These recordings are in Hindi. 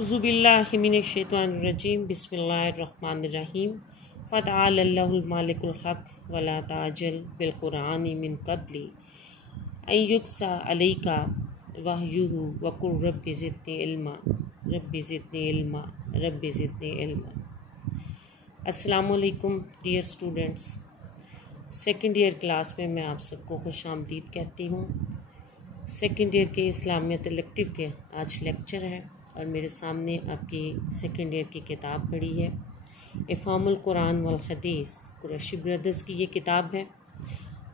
औज़ुबिल्लाहिमिनश्शैतानिर्रजीम बिस्मिल्लाहिर्रहमानिर्रहीम फ़तआलल्लाहुल मालिकुल हक़ वला ताजल बिलकुरानी मिन क़ब्ली अन युक़्सा अलैका वहयुहु वक़ुल रब्बि ज़िदनी इल्मा रब्बि ज़िदनी इल्मा रब्बि ज़िदनी इल्मा। अस्सलामु अलैकुम dear students, second year class में मैं आप सबको खुशामदीद कहती हूँ। सेकंड ईयर के इस्लामियत इलेक्टिव के आज लेक्चर है और मेरे सामने आपकी सेकंड ईयर की किताब पड़ी है इफ़हामुल कुरान वल हदीस, कुरैशी ब्रदर्स की ये किताब है।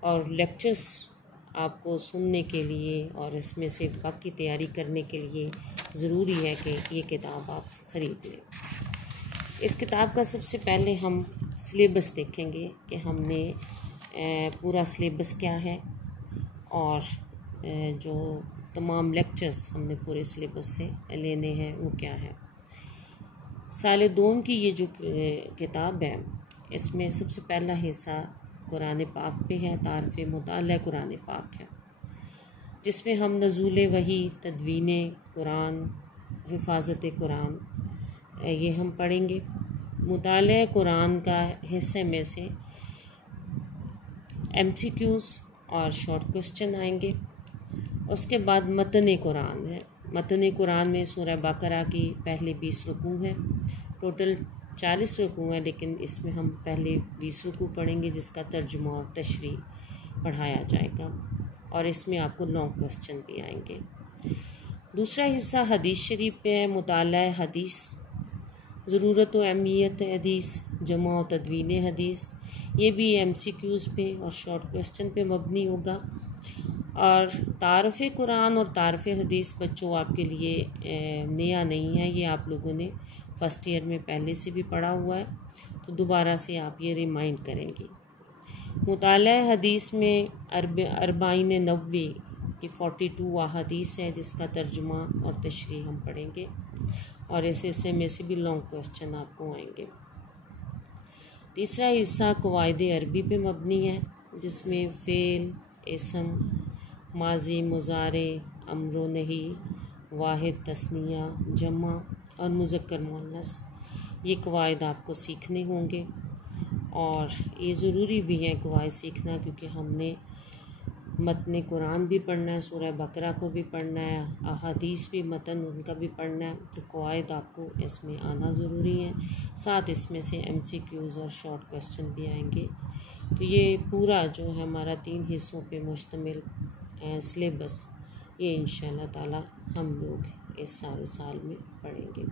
और लेक्चर्स आपको सुनने के लिए और इसमें से बाकी तैयारी करने के लिए ज़रूरी है कि ये किताब आप ख़रीद लें। इस किताब का सबसे पहले हम सिलेबस देखेंगे कि हमने पूरा सिलेबस क्या है और जो तमाम लेक्चर्स हमने पूरे सिलेबस से लेने हैं वो क्या है। साल दोम की ये जो किताब है इसमें सबसे पहला हिस्सा कुरान पाक पे है, तारफ़ मुताला कुरान पाक है, जिसमें हम नज़ूल वही, तदवीन कुरान, हिफाजत कुरान ये हम पढ़ेंगे। मुताला कुरान का हिस्से में से MCQs और शॉर्ट क्वेश्चन आएंगे। उसके बाद मतन कुरान है। मतन कुरान में सूरह बकरा की पहले 20 रुकू हैं। टोटल 40 रुकू हैं, लेकिन इसमें हम पहले 20 रुकू पढ़ेंगे जिसका तर्जुमा और तशरीह पढ़ाया जाएगा और इसमें आपको लॉन्ग क्वेश्चन भी आएंगे। दूसरा हिस्सा हदीस शरीफ पे है, मुताला हदीस, ज़रूरत व अहमियत हदीस, जमा व तदवीन हदीस। ये भी MCQs पे और शॉर्ट क्वेश्चन पे मबनी होगा। और तारफ़ कुरान और तारफ़ हदीस बच्चों आपके लिए नया नहीं है, ये आप लोगों ने फ़र्स्ट ईयर में पहले से भी पढ़ा हुआ है, तो दोबारा से आप ये रिमाइंड करेंगे। मुताला हदीस में अरबाइन नब्बे की 42 अहादीस है जिसका तर्जुमा और तशरीह हम पढ़ेंगे और इस हिस्से में से भी लॉन्ग क्वेश्चन आपको आएंगे। तीसरा हिस्सा क़वाइद अरबी पे मबनी है, जिसमें फ़ेल, इसम, माजी, मुज़ारे, अम्रो नही, वाहिद, तस्निया, जमा और मुज़क्कर मुअन्नस, ये क़वाइद आपको सीखने होंगे। और ये ज़रूरी भी है क़वाइद सीखना, क्योंकि हमने मतन कुरान भी पढ़ना है, सूरह बकरा को भी पढ़ना है, अहादीस भी मतन उनका भी पढ़ना है, तो क़वाइद आपको इसमें आना ज़रूरी है। साथ इसमें से MCQs और शॉर्ट क्वेश्चन भी आएंगे। तो ये पूरा जो है हमारा 3 हिस्सों पे मुश्तमिल सिलेबस, ये इंशाअल्लाह ताला हम लोग इस सारे साल में पढ़ेंगे।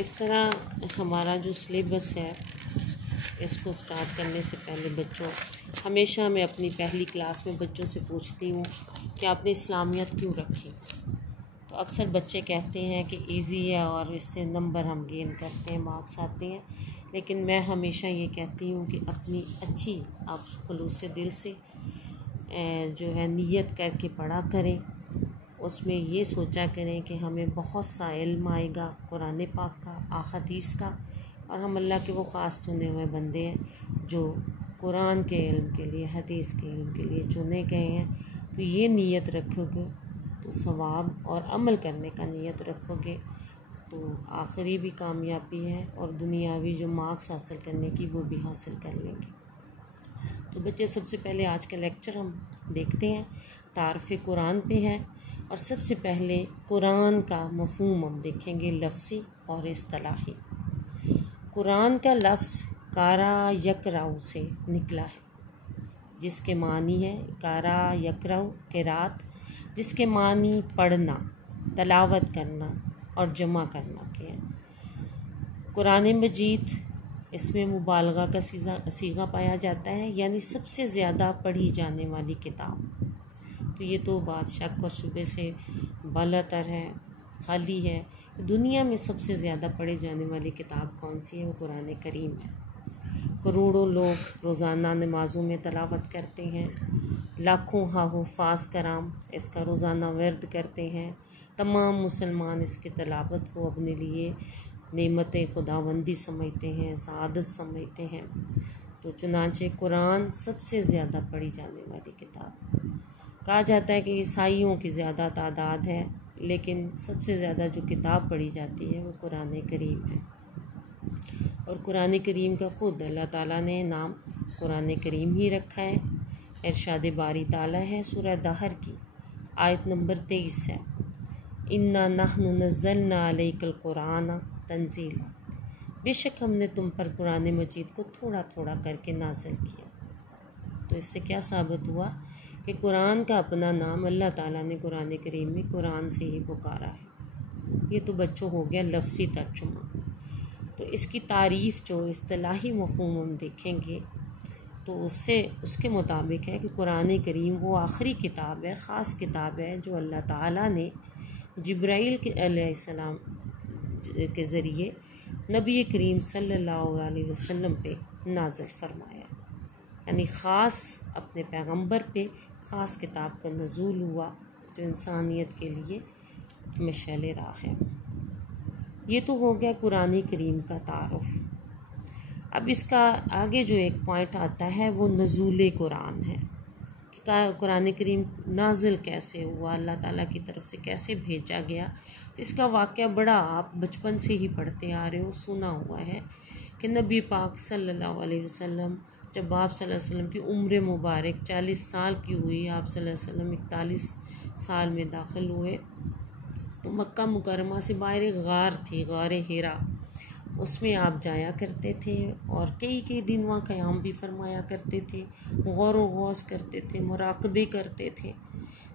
इस तरह हमारा जो सिलेबस है इसको स्टार्ट करने से पहले बच्चों, हमेशा मैं अपनी पहली क्लास में बच्चों से पूछती हूँ कि आपने इस्लामियत क्यों रखी। तो अक्सर बच्चे कहते हैं कि इजी है और इससे नंबर हम गेन करते हैं, मार्क्स आते हैं। लेकिन मैं हमेशा ये कहती हूँ कि अपनी अच्छी आप खुलूस दिल से जो है नीयत करके पढ़ा करें, उसमें ये सोचा करें कि हमें बहुत सा इल्म आएगा कुरान पाक का, अहादीस का, और हम अल्लाह के वो ख़ास चुने हुए बंदे हैं जो कुरान के इल्म के लिए, हदीस के इल्म के लिए चुने गए हैं। तो ये नीयत रखोगे तो सवाब, और अमल करने का नीयत रखोगे तो आखिरी भी कामयाबी है और दुनियावी जो मार्क्स हासिल करने की वो भी हासिल कर लेंगे। तो बच्चे, सबसे पहले आज का लेक्चर हम देखते हैं, तारफ़ कुरान पे है। और सबसे पहले कुरान का मफ़हूम हम देखेंगे, लफ्ज़ी और इस्तिलाही। कुरान का लफ्ज़ कारा यकराउ से निकला है, जिसके मानी है कारा यकराउ क़िरात, जिसके मानी पढ़ना, तलावत करना और जमा करना के हैं। कुरान मजीद, इसमें मुबालगा का सीगा पाया जाता है, यानी सबसे ज़्यादा पढ़ी जाने वाली किताब। तो ये तो बात शक और शुबे से बालातर है, खाली है। दुनिया में सबसे ज़्यादा पढ़ी जाने वाली किताब कौन सी है? वो कुरान करीम है। करोड़ों लोग रोज़ाना नमाज़ों में तलावत करते हैं, लाखों हुफ़ाज़ कराम इसका रोज़ाना वर्द करते हैं। तमाम मुसलमान इसके तलावत को अपने लिए नेमत खुदावंदी समझते हैं, सआदत समझते हैं। तो चुनांचे कुरान सबसे ज़्यादा पढ़ी जाने वाली किताब। कहा जाता है कि ईसाइयों की ज़्यादा तादाद है, लेकिन सबसे ज़्यादा जो किताब पढ़ी जाती है वो कुरान करीम है। और कुरान करीम का ख़ुद अल्लाह ताला ने नाम कुरान करीम ही रखा है। इरशाद बारी ताला है सूरह दहर की आयत नंबर 23 है, इन्ना नहनु नज़्ज़लना अलैकल कुरान तंज़ीला, बेशक हमने तुम पर कुरान मजीद को थोड़ा थोड़ा करके नाज़िल किया। तो इससे क्या साबित हुआ कि कुरान का अपना नाम अल्लाह ताला ने कुरान करीम में कुरान से ही पुकारा है। ये तो बच्चों हो गया लफ्ज़ी तर्जुमा। तो इसकी तारीफ़ जो इस्तिलाही मफ़हूम हम देखेंगे तो उसके मुताबिक है कि कुरान करीम वो आखिरी किताब है, ख़ास किताब है जो अल्लाह ताला ने जिब्राईल अलैहिस्सलाम के ज़रिए नबी करीम सल्लल्लाहु अलैहि वसल्लम पे नाज़िल फरमाया। यानी ख़ास अपने पैगंबर पे ख़ास किताब का नज़ूल हुआ जो इंसानियत के लिए मशाल राह है। ये तो हो गया कुरान करीम का तारुफ़। अब इसका आगे जो एक पॉइंट आता है वो नज़ूल कुरान है कि कुरान करीम नाजिल कैसे हुआ, अल्लाह ताला की तरफ से कैसे भेजा गया। तो इसका वाक़या बड़ा आप बचपन से ही पढ़ते आ रहे हो, सुना हुआ है कि नबी पाक सल्लल्लाहु अलैहि वसल्लम जब आप सल्लल्लाहु अलैहि वसल्लम की उम्र मुबारक 40 साल की हुई, आप सल्लल्लाहु अलैहि वसल्लम 41 साल में दाखिल हुए, तो मक्का मुकरमा से बाहर एक गार थी, गार हिरा, उसमें आप जाया करते थे और कई कई दिन वहाँ क़याम भी फरमाया करते थे, गौर व गौस करते थे, मुराक़बे करते थे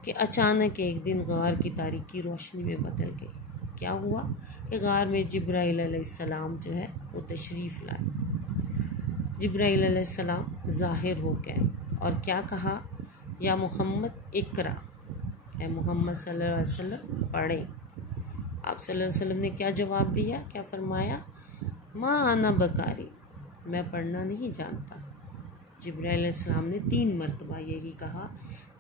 कि अचानक एक दिन गार की तारीकी रोशनी में बदल गई। क्या हुआ कि गार में जिब्राईल अलैहिस्सलाम जो है वो तशरीफ़ लाए। जिब्राईल अलैहिस्सलाम ज़ाहिर हो गए और क्या कहा, या मोहम्मद इक़रा, है मोहम्मद सल्लल्लाहु अलैहि वसल्लम पढ़ें। आप सल्लल्लाहु अलैहि वसल्लम ने क्या जवाब दिया, क्या फरमाया, माँ आना बकारी, मैं पढ़ना नहीं जानता। जिब्राईल अलैहिस्सलाम ने 3 मरतबा यही कहा।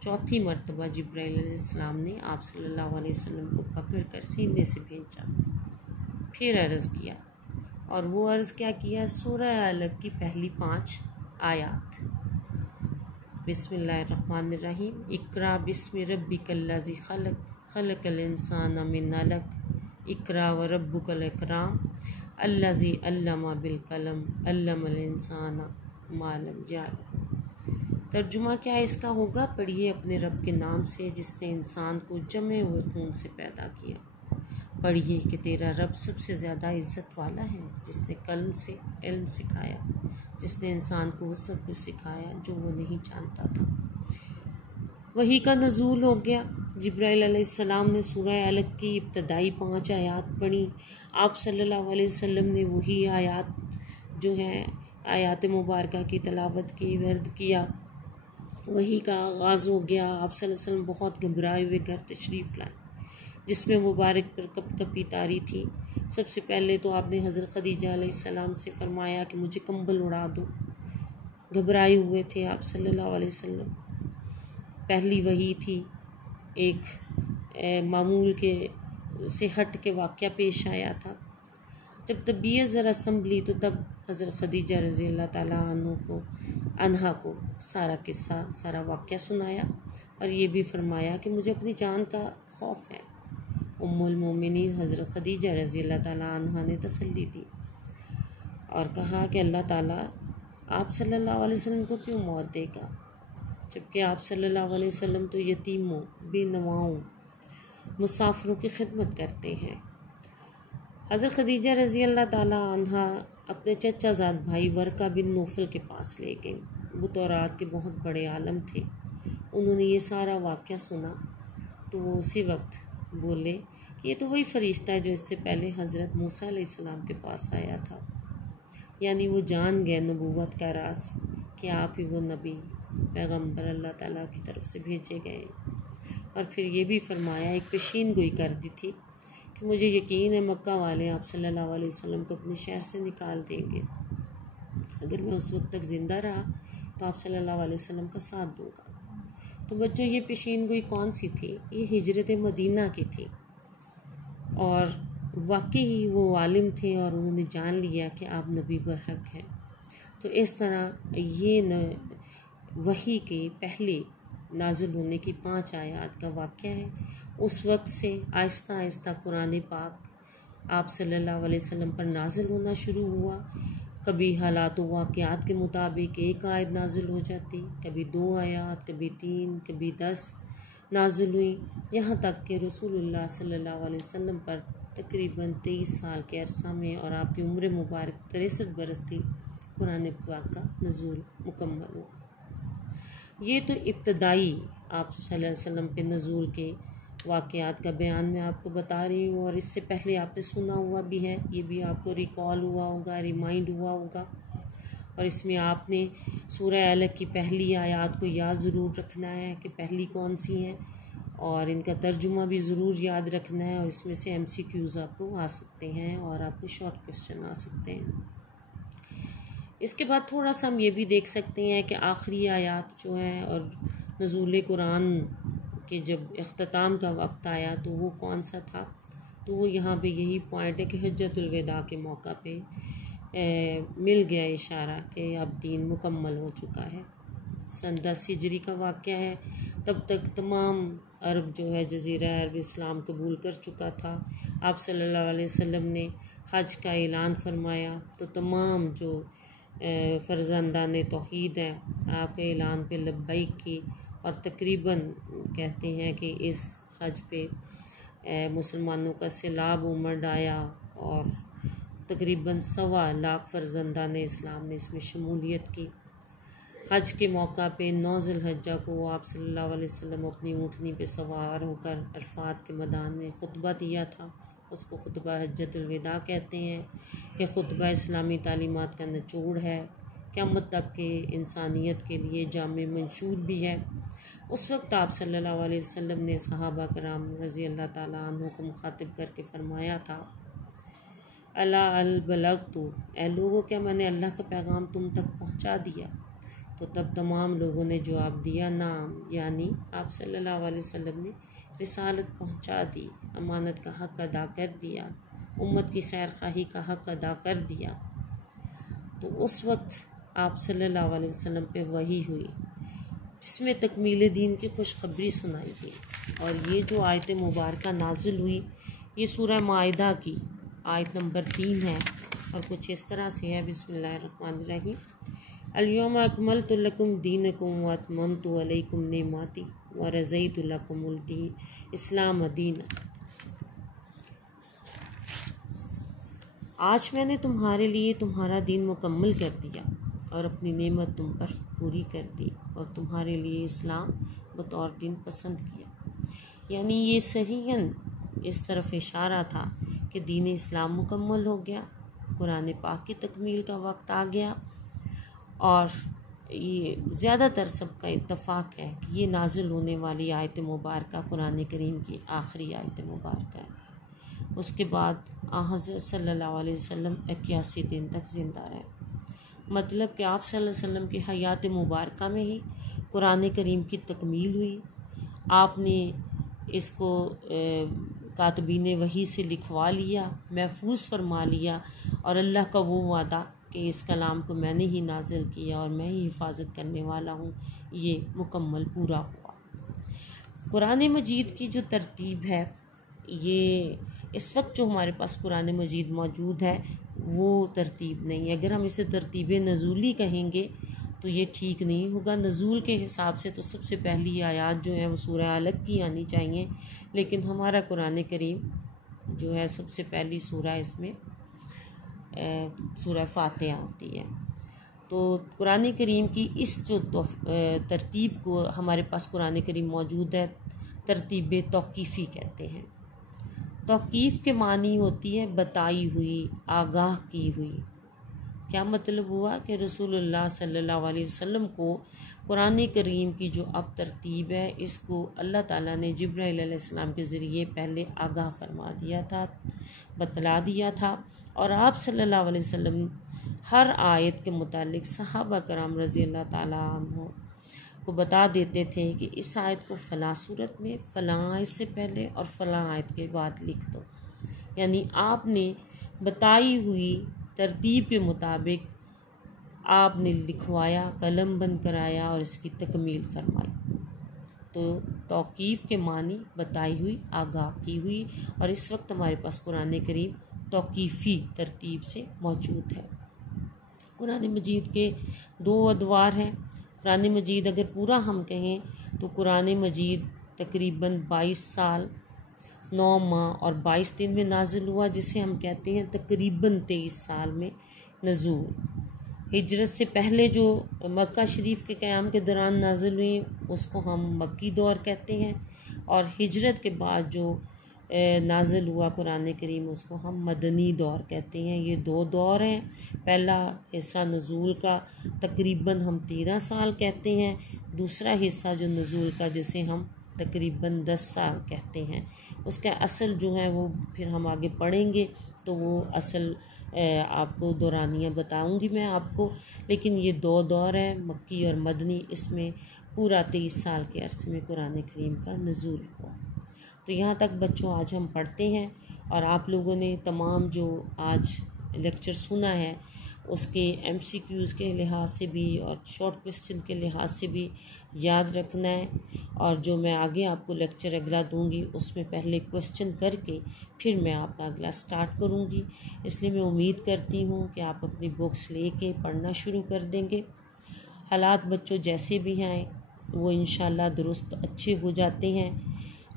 चौथी मरतबा जिब्राईल अलैहिस्सलाम ने आप सल्लल्लाहु अलैहि वसल्लम को पकड़ कर सीने से भेजा, फिर अर्ज़ किया, और वो अर्ज़ क्या किया, सूरह अलग की पहली 5 आयात, बिस्मिल्लाहिर्रहमानिर्रहीम, इक़रा बिस्मि रब्बिकल्लज़ी खलक़, खलक़ल इंसाना मिन अलक़, इक़रा व रब्बुकल अकरम, अल्लज़ी अल्लमा बिल कलम, अल्लमल इंसाना मा लम यअलम। तर्जुमा क्या इसका होगा, पढ़िए अपने रब के नाम से जिसने इंसान को जमे हुए खून से पैदा किया। पढ़िए कि तेरा रब सबसे ज़्यादा इज़्ज़त वाला है, जिसने कलम से इल्म सिखाया, जिसने इंसान को वो सब कुछ सिखाया जो वो नहीं जानता था। वही का नज़ूल हो गया। जिब्राईल अलैहिस्सलाम ने सूरह अलग की इब्तदाई 5 आयात पढ़ी। आप सल्लल्लाहु अलैहि वसल्लम ने वही आयात जो है आयात मुबारका की तिलावत की, वर्द किया। वही का आगाज़ हो गया। आप सल्लल्लाहु अलैहि वसल्लम बहुत घबराए हुए घर तशरीफ़ लाए, जिसमें मुबारक पर कपकपी तारी थी। सबसे पहले तो आपने हज़रत खदीजा अलैहिस्सलाम से फरमाया कि मुझे कंबल उड़ा दो। घबराए हुए थे आप सल्लल्लाहु अलैहि वसल्लम। पहली वही थी, एक मामूल के से हट के वाक़या पेश आया था। जब तबीयत ज़रा संभली तो तब हज़रत खदीजा रज़ी अल्लाह ताला अन्हा को सारा किस्सा, सारा वाक़या सुनाया और ये भी फरमाया कि मुझे अपनी जान का खौफ है। उम्मुल मोमिनीन हज़रत खदीजा रज़ी अल्लाह ताला अन्हा ने तसल्ली दी और कहा कि अल्लाह ताला आप सल्लल्लाहु अलैहि वसल्लम को क्यों मौत देगा, जबकि आप सल्लल्लाहु अलैहि वसल्लम तो यतीमों, बेनवाओं, मुसाफिरों की खिदमत करते हैं। हज़रत खदीजा रज़ी अल्लाह ताला अन्हा अपने चचाज़ाद भाई वर्का बिन नौफल के पास ले गई। वो तौरात के बहुत बड़े आलम थे। उन्होंने ये सारा वाक़या सुना तो वो उसी वक्त बोले कि ये तो वही फ़रिश्ता है जो इससे पहले हज़रत मूसा अलैहिस्सलाम के पास आया था। यानी वो जान गए नबूवत का राज कि आप ही वो नबी पैगम्बर अल्लाह ताला की तरफ से भेजे गए। और फिर ये भी फरमाया, एक पेशीन गोई कर दी थी कि मुझे यकीन है मक्का वाले आप सल्लल्लाहु अलैहि वसल्लम को अपने शहर से निकाल देंगे। अगर मैं उस वक्त तक ज़िंदा रहा तो आप सल्लल्लाहु अलैहि वसल्लम का साथ दूँगा। तो बच्चों, ये पेशीन गोई कौन सी थी? ये हिजरत मदीना की थी और वाकई वो आलिम थे और उन्होंने जान लिया कि आप नबी बरहक हैं। तो इस तरह ये वही के पहले नाज़िल होने की 5 आयत का वाक़या है। उस वक्त से आहिस्ता आहिस्ता कुरान पाक आप सल्लल्लाहु अलैहि वसल्लम पर नाज़िल होना शुरू हुआ। कभी हालात व वाक़यात के मुताबिक 1 आयत नाज़िल हो जाती, कभी 2 आयत, कभी 3, कभी 10 नाज़िल हुई, यहाँ तक कि रसूलुल्लाह सल्लल्लाहु अलैहि वसल्लम पर तकरीबन 23 साल के अरसा में और आपकी उम्र मुबारक 63 बरस थी, कुरान पाक का नुज़ूल मुकम्मल हुआ। ये तो इब्तदाई आप सल्लल्लाहु अलैहि वसल्लम पे नुज़ूल के वाक़यात का बयान मैं आपको बता रही हूँ, और इससे पहले आपने सुना हुआ भी है, ये भी आपको रिकॉल हुआ होगा, रिमाइंड हुआ होगा। और इसमें आपने सूरह अलक की पहली आयत को याद ज़रूर रखना है कि पहली कौन सी हैं, और इनका तर्जुमा भी ज़रूर याद रखना है। और इसमें से MCQs आपको आ सकते हैं और आपको शॉर्ट क्वेश्चन आ सकते हैं। इसके बाद थोड़ा सा हम ये भी देख सकते हैं कि आखिरी आयत जो है और नुज़ूल कुरान के जब इख्तिताम का वक्त आया तो वो कौन सा था, तो वो यहाँ पे यही पॉइंट है कि हज्जतुल विदा के मौका पे मिल गया इशारा कि अब दीन मुकम्मल हो चुका है। सन 10 हिजरी का वाक़या है। तब तक तमाम अरब जो है जज़ीरा अरब इस्लाम कबूल कर चुका था। आप सल्लल्लाहु अलैहि वसल्लम ने हज का ऐलान फरमाया तो तमाम जो फ़र्ज़ंदान तौहीद हैं आपके ऐलान पे लब्बैक की, और तकरीबन कहते हैं कि इस हज पे मुसलमानों का सैलाब उमड़ आया और तकरीबन 1.25 लाख फ़र्ज़ंदान इस्लाम ने इसमें शमूलियत की। हज के मौका पे 9 ज़िलहज्जा को आप सल्लल्लाहु अलैहि वसल्लम अपनी ऊँटनी पे सवार होकर अरफात के मैदान में खुतबा दिया था। उसको खुतबा हज्जतुल विदा कहते हैं। यह खुतबा इस्लामी तालीमात का निचोड़ है, क़यामत तक के इंसानियत के लिए जामे मंशूर भी है। उस वक्त आप सल्लल्लाहु अलैहि वसल्लम ने सहाबा कराम रज़ी अल्लाह ताला अन्हुम को मुखातिब करके फ़रमाया था, अला अल बलगतु, ए लोगों क्या मैंने अल्लाह का पैगाम तुम तक पहुँचा दिया? तो तब तमाम लोगों ने जवाब दिया नाम, यानी आप सल्लल्लाहु अलैहि वसल्लम ने रिसालत पहुँचा दी, अमानत का हक़ अदा कर दिया, उम्मत की खैर खाही का हक़ अदा कर दिया। तो उस वक्त आप सल्लल्लाहु अलैहि वसल्लम पे वही हुई जिसमें तकमील दीन की खुशखबरी सुनाई गई। और ये जो आयत मुबारका नाजिल हुई ये सूरह माइदा की आयत नंबर 3 है और कुछ इस तरह से है, बिस्मिल्लाहिर्रहमानिर्रहीम, अल-यौमा अकमलतु लकुम दीनकुम व अतममतु अलैकुम निअमती व रज़ीतु लकुमुल दीन इस्लाम दीन। आज मैंने तुम्हारे लिए तुम्हारा दीन मुकम्मल कर दिया और अपनी नेमत तुम पर पूरी कर दी और तुम्हारे लिए इस्लाम बतौर दीन पसंद किया। यानी ये सहीहन इस तरफ इशारा था कि दीन इस्लाम मुकम्मल हो गया, कुरान पाक की तकमील का वक्त आ गया। और ये ज़्यादातर सबका इत्तफ़ाक़ है कि ये नाजिल होने वाली आयत मुबारका कुरान करीम की आखिरी आयत मुबारका है। उसके बाद हज़रत सल्लल्लाहु अलैहि वसल्लम 81 दिन तक ज़िंदा रहे। मतलब कि आप सल्लल्लाहु अलैहि वसल्लम की हयात मुबारका में ही कुरान करीम की तकमील हुई। आपने इसको कातबीन वही से लिखवा लिया, महफूज फरमा लिया, और अल्लाह का वो वादा कि इस कलाम को मैंने ही नाजिल किया और मैं ही हिफाजत करने वाला हूँ, ये मुकम्मल पूरा हुआ। कुरान मजीद की जो तरतीब है, ये इस वक्त जो हमारे पास कुरान मजीद मौजूद है वो तरतीब नहीं है। अगर हम इसे तरतीब नज़ूली कहेंगे तो ये ठीक नहीं होगा। नज़ूल के हिसाब से तो सबसे पहली आयत जो है वो सूरह अलक की आनी चाहिए, लेकिन हमारा कुरान करीम जो है सबसे पहली सूरह इसमें सूरह फातिहा आती है। तो कुरान करीम की इस जो तरतीब को हमारे पास कुरान करीम मौजूद है, तरतीब तौक़ीफ़ी कहते हैं। तौक़ीफ़ के मानी होती है बताई हुई, आगाह की हुई। क्या मतलब हुआ कि रसूलुल्लाह सल्लल्लाहु अलैहि वसल्लम को कुरान करीम की जो अब तरतीब है इसको अल्लाह ताला ने जिब्राइल अलैहिस्सलाम के ज़रिए पहले आगाह फरमा दिया था, बतला दिया था, और आप सल्लल्लाहु अलैहि वसल्लम हर आयत के मुतालिक सहाबा कराम रज़ी अल्लाह ताला अन्हुम को बता देते थे कि इस आयत को फ़लाँ सूरत में फ़लाँ आयत से पहले और फ़लाँ आयत के बाद लिख दो। यानी आपने बताई हुई तरतीब के मुताबिक आपने लिखवाया, कलम बंद कराया और इसकी तकमील फरमाई। तो तौकीफ़ के मानी बताई हुई, आगाह की हुई, और इस वक्त हमारे पास कुरान करीम तौकीफ़ी तरतीब से मौजूद है। कुरान मजीद के 2 अदवार हैं। कुरान मजीद अगर पूरा हम कहें तो कुरान मजीद तकरीबन 22 साल 9 माह और 22 दिन में नाजिल हुआ, जिसे हम कहते हैं तकरीबन 23 साल में नज़ूल। हिजरत से पहले जो मक्का शरीफ के क़याम के दौरान नाजिल हुई उसको हम मक्की दौर कहते हैं, और हिजरत के बाद जो नाजिल हुआ कुरान करीम उसको हम मदनी दौर कहते हैं। ये 2 दौर हैं। पहला हिस्सा नज़ूल का तकरीबन हम 13 साल कहते हैं, दूसरा हिस्सा जो नज़ूल का जिसे हम तकरीबन 10 साल कहते हैं। उसका असल जो है वो फिर हम आगे पढ़ेंगे तो वो असल आपको दौरानियाँ बताऊंगी मैं आपको। लेकिन ये 2 दौर हैं, मक्की और मदनी। इसमें पूरा 23 साल के अरसे में कुरान करीम का नज़ूल हुआ। तो यहाँ तक बच्चों आज हम पढ़ते हैं, और आप लोगों ने तमाम जो आज लेक्चर सुना है उसके MCQs के लिहाज से भी और शॉर्ट क्वेश्चन के लिहाज से भी याद रखना है। और जो मैं आगे आपको लेक्चर अगला दूंगी उसमें पहले क्वेश्चन करके फिर मैं आपका अगला स्टार्ट करूंगी। इसलिए मैं उम्मीद करती हूँ कि आप अपनी बुक्स लेके पढ़ना शुरू कर देंगे। हालात बच्चों जैसे भी हैं वो इंशाल्लाह दुरुस्त अच्छे हो जाते हैं।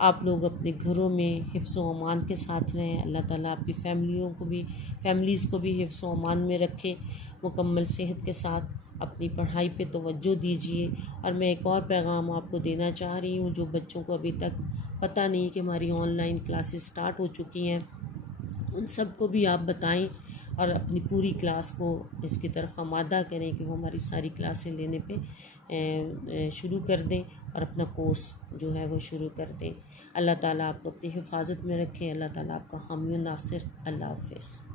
आप लोग अपने घरों में हिफ्ज़ व अमान के साथ रहें। अल्लाह ताला आपकी फैमिलीज़ को भी हिफ्ज़ व अमान में रखे। मुकम्मल सेहत के साथ अपनी पढ़ाई पे तवज्जो दीजिए। और मैं एक और पैगाम आपको देना चाह रही हूँ, जो बच्चों को अभी तक पता नहीं कि हमारी ऑनलाइन क्लासेस स्टार्ट हो चुकी हैं, उन सब को भी आप बताएं और अपनी पूरी क्लास को इसकी तरफ आमादा करें कि वो हमारी सारी क्लासें लेने पे शुरू कर दें और अपना कोर्स जो है वो शुरू कर दें। अल्लाह ताला आपको अपनी हिफाजत में रखे। अल्लाह ताला आपका हामी नासिर। अल्लाह हाफ़िज़।